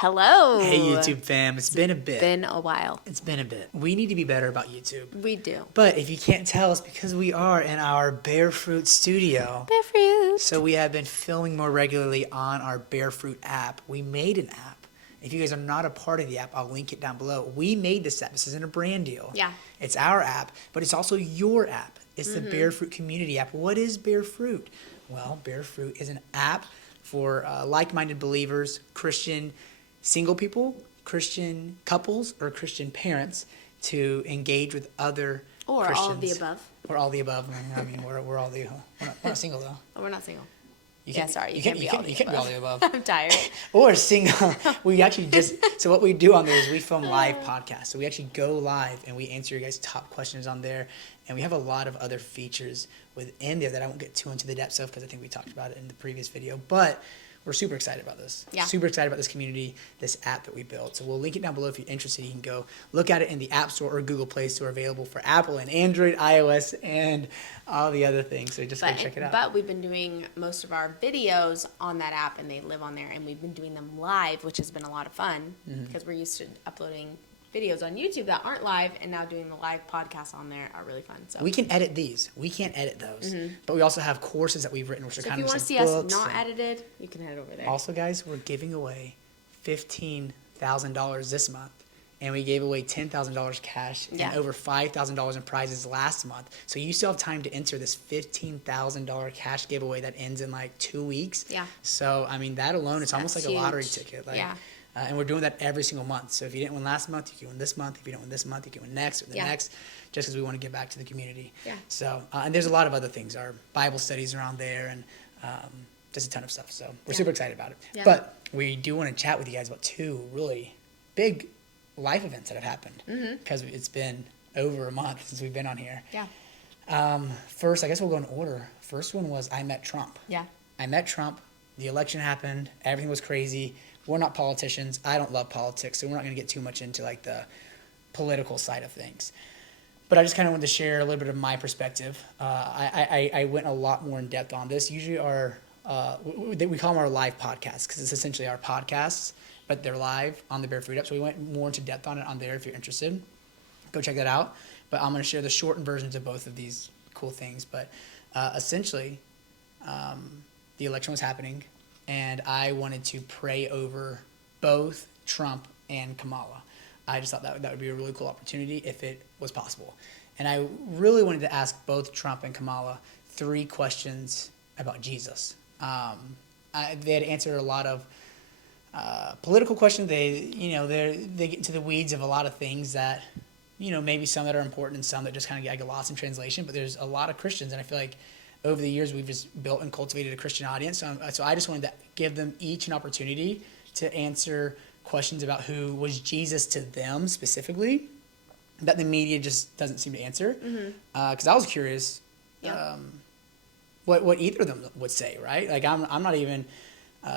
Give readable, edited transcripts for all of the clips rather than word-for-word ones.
Hello. Hey YouTube fam, it's been a bit. It's been a while. It's been a bit. We need to be better about YouTube. We do. But if you can't tell, it's because we are in our Bear Fruit studio. Bear Fruit. So we have been filming more regularly on our Bear Fruit app. We made an app. If you guys are not a part of the app, I'll link it down below. We made this app. This isn't a brand deal. Yeah. It's our app, but it's also your app. It's the Bear Fruit community app. What is Bear Fruit? Well, Bear Fruit is an app for like-minded believers, Christian single people, Christian couples, or Christian parents to engage with other Or Christians. all of the above. Or all the above. I mean, we're all the. We're not single though. Oh, we're not single. You Yeah, sorry, you can't be all the above. I'm tired. Or single. We actually so what we do on there is we film live podcasts. So we actually go live and we answer your guys' top questions on there. And we have a lot of other features within there that I won't get too into the depths of because I think we talked about it in the previous video. But we're super excited about this. Yeah. Super excited about this community, this app that we built. So we'll link it down below if you're interested. You can go look at it in the App Store or Google Play Store, available for Apple and Android, iOS, and all the other things. So just go check it out. But we've been doing most of our videos on that app, and they live on there. And we've been doing them live, which has been a lot of fun because we're used to uploading videos on YouTube that aren't live, and now doing the live podcasts on there are really fun. So we can edit these. We can't edit those. But we also have courses that we've written, which are kind of if you want to see us not edited, you can head over there. Also, guys, we're giving away $15,000 this month. And we gave away $10,000 cash and over $5,000 in prizes last month. So you still have time to enter this $15,000 cash giveaway that ends in like 2 weeks. Yeah. So, I mean, that alone, it's almost like a lottery ticket. Like, yeah. And we're doing that every single month. So if you didn't win last month, you can win this month. If you don't win this month, you can win next or the next, just because we want to give back to the community. Yeah. So, and there's a lot of other things. Our Bible studies around there and just a ton of stuff. So we're super excited about it. Yeah. But we do want to chat with you guys about two really big life events that have happened because it's been over a month since we've been on here. Yeah. First, I guess we'll go in order. First one was I met Trump. Yeah. I met Trump. The election happened. Everything was crazy. We're not politicians. I don't love politics, so we're not going to get too much into like the political side of things. But I just kind of wanted to share a little bit of my perspective. I went a lot more in depth on this. Usually we call them our live podcasts because it's essentially our podcasts, but they're live on the Bear Fruit app. So we went more into depth on it on there if you're interested. Go check that out. But I'm going to share the shortened versions of both of these cool things. But essentially, the election was happening, and I wanted to pray over both Trump and Kamala. I just thought that would be a really cool opportunity if it was possible. And I really wanted to ask both Trump and Kamala 3 questions about Jesus. They had answered a lot of political questions. They get into the weeds of a lot of things that, maybe some that are important and some that just kind of get lost in translation. But there's a lot of Christians, and I feel like over the years we've just built and cultivated a Christian audience. So I just wanted to give them each an opportunity to answer questions about who was Jesus to them specifically that the media just doesn't seem to answer. Because I was curious what either of them would say, right? Like I'm not even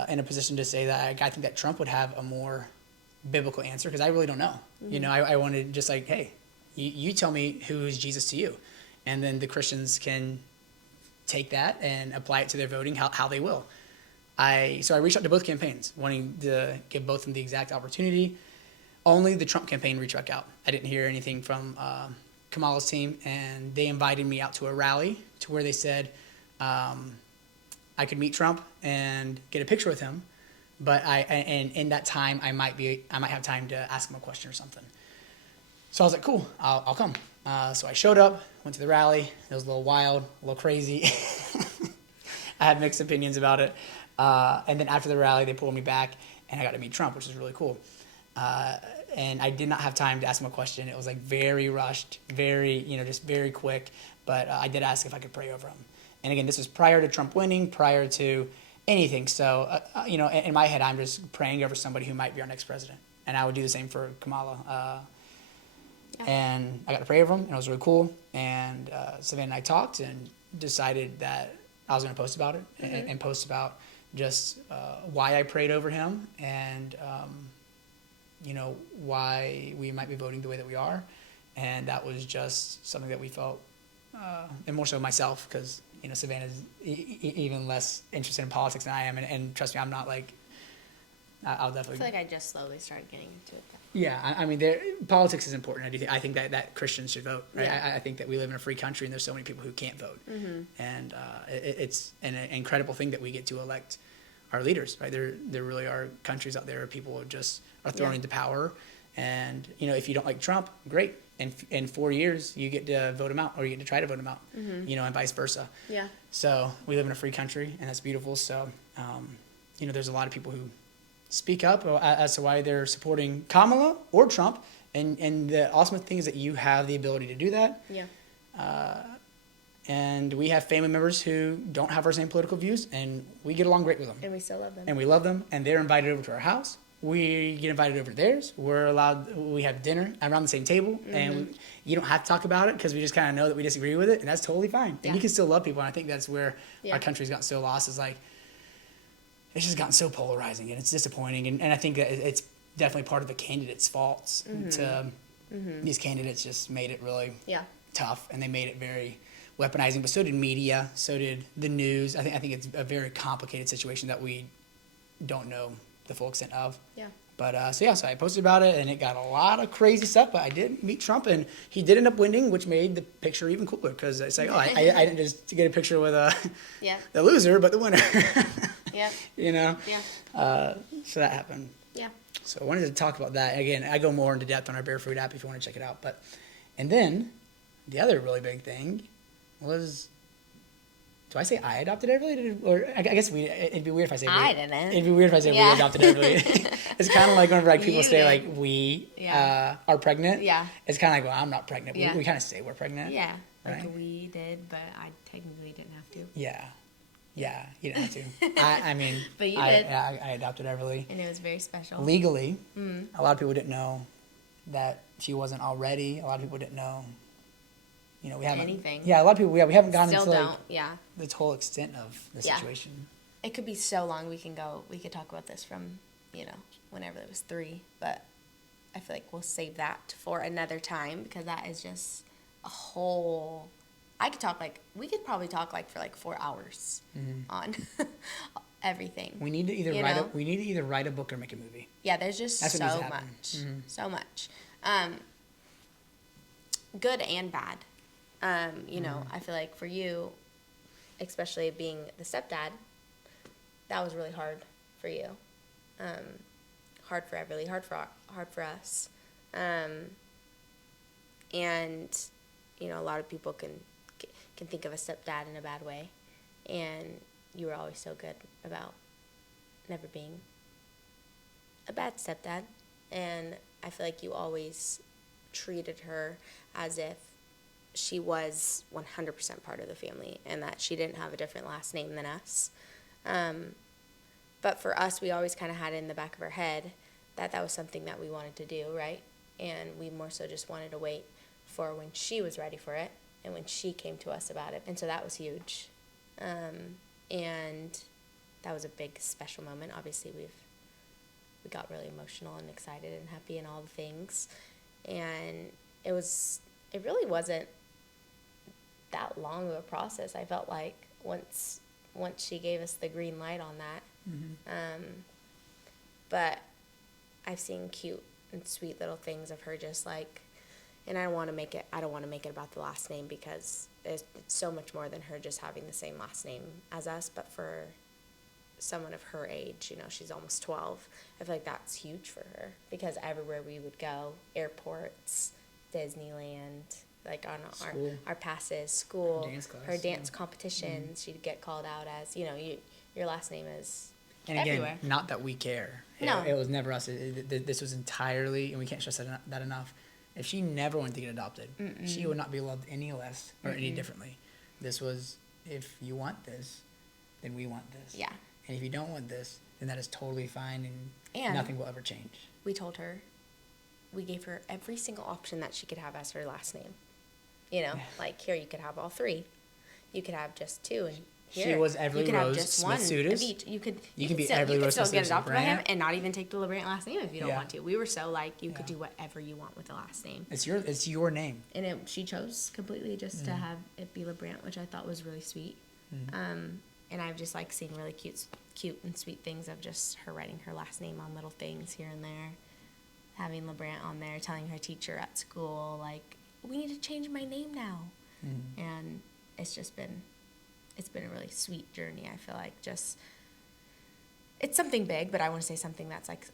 in a position to say that I think that Trump would have a more biblical answer because I really don't know. I wanted just like, hey, you tell me who is Jesus to you, and then the Christians can take that and apply it to their voting how they will. So I reached out to both campaigns, wanting to give both of them the exact opportunity. Only the Trump campaign reached back out. I didn't hear anything from Kamala's team, and they invited me out to a rally to where they said I could meet Trump and get a picture with him, but and in that time I might have time to ask him a question or something. So I was like, cool, I'll come. So I showed up, went to the rally. It was a little wild, a little crazy. I had mixed opinions about it. And then after the rally, they pulled me back, and I got to meet Trump, which was really cool. And I did not have time to ask him a question. It was like very rushed, very, just very quick. But I did ask if I could pray over him. And again, this was prior to Trump winning, prior to anything. So, in my head, I'm just praying over somebody who might be our next president. And I would do the same for Kamala. And I got to pray over him, and it was really cool. And Savannah and I talked and decided that I was going to post about it and post about just why I prayed over him and, why we might be voting the way that we are. And that was just something that we felt, and more so myself, because, Savannah's even less interested in politics than I am. And trust me, I'm not like I'll I definitely. feel like I just slowly started getting into it. Yeah, I mean, politics is important. I think that Christians should vote. Right? Yeah. I think that we live in a free country, and there's so many people who can't vote, and it's an incredible thing that we get to elect our leaders. Right? There really are countries out there where people just are thrown into power, and if you don't like Trump, great. In 4 years, you get to vote him out, or you get to try to vote him out. And vice versa. Yeah. So we live in a free country, and that's beautiful. So there's a lot of people who speak up as to why they're supporting Kamala or Trump, and the awesome thing is that you have the ability to do that. Yeah. And we have family members who don't have our same political views, and we get along great with them. And we still love them. And we love them, and they're invited over to our house. We get invited over to theirs. We have dinner around the same table, and you don't have to talk about it because we just kind of know that we disagree with it, and that's totally fine. And you can still love people, and I think that's where our country's gotten so lost, is like, it's just gotten so polarizing, and it's disappointing. And I think that it's definitely part of the candidates' faults. These candidates just made it really tough, and they made it very weaponizing. But so did media, so did the news. I think it's a very complicated situation that we don't know the full extent of. Yeah. But so I posted about it, and it got a lot of crazy stuff. But I did meet Trump, and he did end up winning, which made the picture even cooler, because it's like, I didn't just get a picture with the loser, but the winner. Yeah. Yeah. So that happened. Yeah. So I wanted to talk about that. Again, I go more into depth on our Bear Fruit app if you want to check it out. And then the other really big thing was, do I say I adopted Everleigh? Or I guess it'd be weird if I say we. I didn't. It'd be weird if I say we adopted Everleigh. It's kind of like whenever people You say did. like we are pregnant. Yeah. It's kind of like, well, I'm not pregnant. Yeah. We kind of say we're pregnant. Yeah. Right? Like we did, but I technically didn't have to. Yeah. Yeah, you didn't have to. I mean, But you did. I adopted Everleigh. And it was very special. Legally, a lot of people didn't know that she wasn't already. A lot of people didn't know. We haven't. Anything. Yeah, a lot of people. Yeah, we haven't gotten Still into don't. the whole extent of the situation. It could be so long. We could talk about this from, whenever it was 3. But I feel like we'll save that for another time, because that is just a whole. We could probably talk for 4 hours on everything. We need to either write a book or make a movie. Yeah, there's just so much, so much, good and bad. I feel like for you, especially being the stepdad, that was really hard for you. Hard for Everleigh, hard for us. And a lot of people can think of a stepdad in a bad way, and you were always so good about never being a bad stepdad, and I feel like you always treated her as if she was 100% part of the family, and that she didn't have a different last name than us. But for us, we always kind of had it in the back of our head that was something that we wanted to do, right? And we more so just wanted to wait for when she was ready for it, and when she came to us about it. And so that was huge. And that was a big, special moment. Obviously, we got really emotional and excited and happy and all the things. And it really wasn't that long of a process. I felt like once she gave us the green light on that. But I've seen cute and sweet little things of her just and I don't want to make it about the last name, because it's so much more than her just having the same last name as us. But for someone of her age, she's almost 12, I feel like that's huge for her, because everywhere we would go, airports, Disneyland, on our passes, school, her dance competitions, she'd get called out as, your last name is and everywhere. Again, not that we care. No. It was never us. This was entirely, and we can't stress that enough. If she never wanted to get adopted, she would not be loved any less or any differently. This was, if you want this, then we want this. Yeah. And if you don't want this, then that is totally fine, and nothing will ever change. We told her, we gave her every single option that she could have as her last name. Here, you could have all 3. You could have just 2, and here, she was Everleigh Rose Smith-Sutis. You could be Everleigh Rose still get adopted by him LaBrant. and not even take the LaBrant last name if you don't want to. We were so you could do whatever you want with the last name. It's your name. And she chose completely just to have it be LaBrant, which I thought was really sweet. And I've just like seen really cute and sweet things of just her writing her last name on little things here and there, having LaBrant on there, telling her teacher at school, like, we need to change my name now. And it's been a really sweet journey. I feel like it's something big, but I want to say something that's like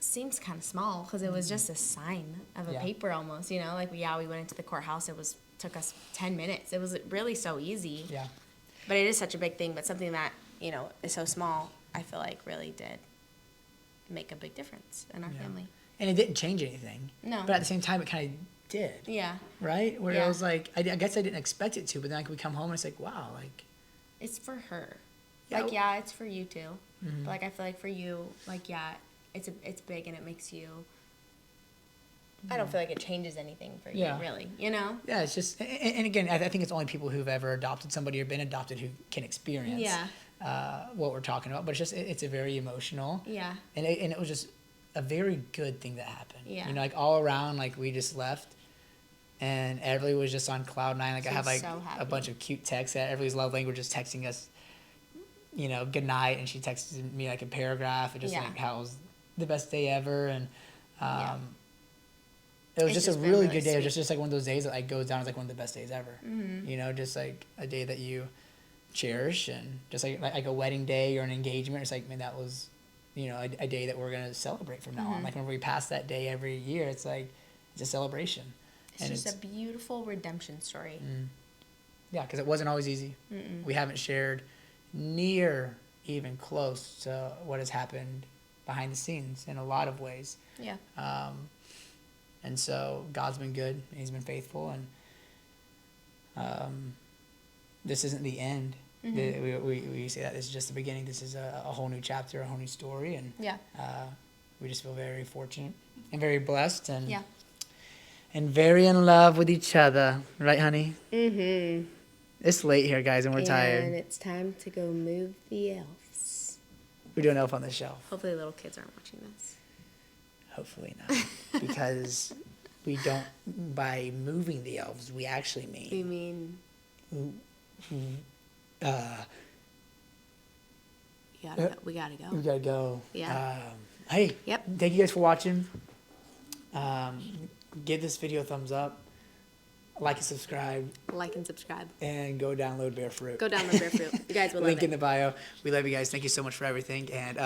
seems kind of small, because it was just a sign of a paper almost, you know, like we went into the courthouse. Took us 10 minutes. It was really so easy. Yeah. But it is such a big thing, but something that, you know, is so small, I feel like really did make a big difference in our family. And it didn't change anything. No. But at the same time, it kind of did. Yeah. Right? Where it was like, I guess I didn't expect it to, but then like we come home and it's like, wow, like. It's for her. Yeah. Like, it's for you too. But like, I feel like for you, like, it's big and it makes you. I don't feel like it changes anything for you, really, you know? Yeah, it's just, and again, I think it's only people who've ever adopted somebody or been adopted who can experience what we're talking about. But it's just, it's a very emotional. Yeah. And it was just a very good thing that happened. Yeah. You know, like all around, like we just left and Everleigh was just on cloud nine. Like I have like a bunch of cute texts that Everleigh's love language is texting us, you know, good night. And she texted me like a paragraph and just like how it was the best day ever. And, it was just a really good day. It was just like one of those days that like goes down as like one of the best days ever. You know, just like a day that you cherish, and just like a wedding day or an engagement. It's like, man, that was, you know, a day that we're gonna celebrate from now on. Like whenever we pass that day every year, it's like it's a celebration. It's just a beautiful redemption story. Yeah, because it wasn't always easy. We haven't shared near even close to what has happened behind the scenes in a lot of ways. Yeah. And so God's been good, and He's been faithful, and this isn't the end. We say that this is just the beginning. This is a whole new chapter, a whole new story, and we just feel very fortunate and very blessed, and and very in love with each other, right, honey? It's late here, guys, and we're tired. And it's time to go move the elves. We're doing Elf on the Shelf. Hopefully, little kids aren't watching this. Hopefully not, because we don't, by moving the elves, we actually mean. We mean. We gotta go. We gotta go. Yeah. Hey. Yep. Thank you guys for watching. Give this video a thumbs up. Like and subscribe. And go download Bear Fruit. Go download Bear Fruit. You guys will love it. Link in the bio. We love you guys. Thank you so much for everything. And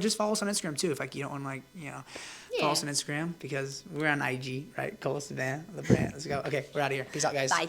just follow us on Instagram too. If like you don't want to like, you know, follow us on Instagram, because we're on IG, right? Cole Savannah, LaBrant. Let's go. Okay, we're out of here. Peace out, guys. Bye.